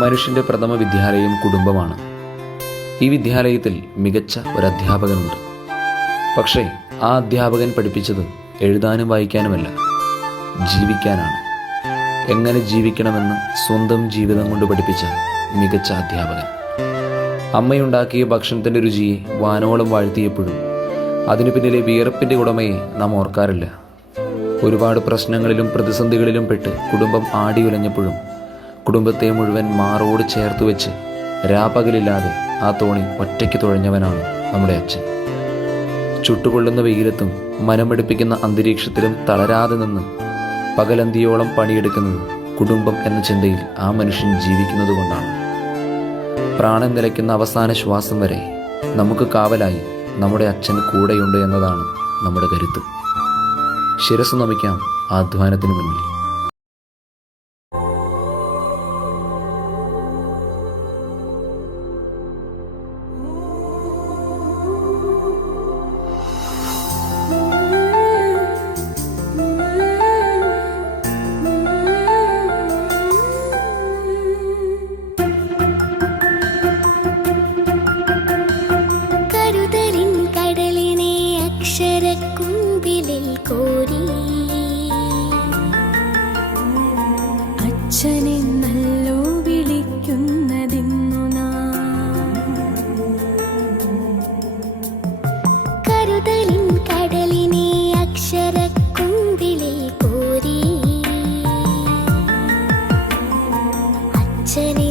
മനുഷ്യൻ്റെ പ്രഥമ വിദ്യാലയം കുടുംബമാണ്. ഈ വിദ്യാലയത്തിൽ മികച്ച ഒരു അധ്യാപകനുണ്ട്. പക്ഷേ ആ അധ്യാപകൻ പഠിപ്പിച്ചത് എഴുതാനും വായിക്കാനുമല്ല, ജീവിക്കാനാണ്. എങ്ങനെ ജീവിക്കണമെന്ന് സ്വന്തം ജീവിതം കൊണ്ട് പഠിപ്പിച്ച മികച്ച അധ്യാപകൻ. അമ്മയുണ്ടാക്കിയ ഭക്ഷണത്തിൻ്റെ രുചിയെ വാനോളം വാഴ്ത്തിയപ്പോഴും അതിനു പിന്നിലെ വിയർപ്പിൻ്റെ ഉടമയെ നാം ഓർക്കാറില്ല. ഒരുപാട് പ്രശ്നങ്ങളിലും പ്രതിസന്ധികളിലും പെട്ട് കുടുംബം ആടിയുലഞ്ഞപ്പോഴും കുടുംബത്തെ മുഴുവൻ മാറോട് ചേർത്ത് വെച്ച് രാപകലില്ലാതെ ആ തോണി ഒറ്റയ്ക്ക് തുഴഞ്ഞവനാണ് നമ്മുടെ അച്ഛൻ. ചുട്ടുപൊള്ളുന്ന വെയിലത്തും മനമെടുപ്പിക്കുന്ന അന്തരീക്ഷത്തിലും തളരാതെ നിന്ന് പകലന്തിയോളം പണിയെടുക്കുന്നത് കുടുംബം എന്ന ചിന്തയിൽ ആ മനുഷ്യൻ ജീവിക്കുന്നത് കൊണ്ടാണ്. പ്രാണൻ നിലയ്ക്കുന്ന അവസാന ശ്വാസം വരെ നമുക്ക് കാവലായി നമ്മുടെ അച്ഛൻ കൂടെയുണ്ട് എന്നതാണ് നമ്മുടെ കരുത്ത്. ശിരസ് നമിക്കാം ആ അധ്വാനത്തിന് മുന്നിൽ. അച്ഛനെ നല്ലോ വിളിക്കുന്നതിന്നു കരുതലിൻ കടലിനെ അക്ഷരക്കുമ്പിളിൽ കോരി അച്ഛനെ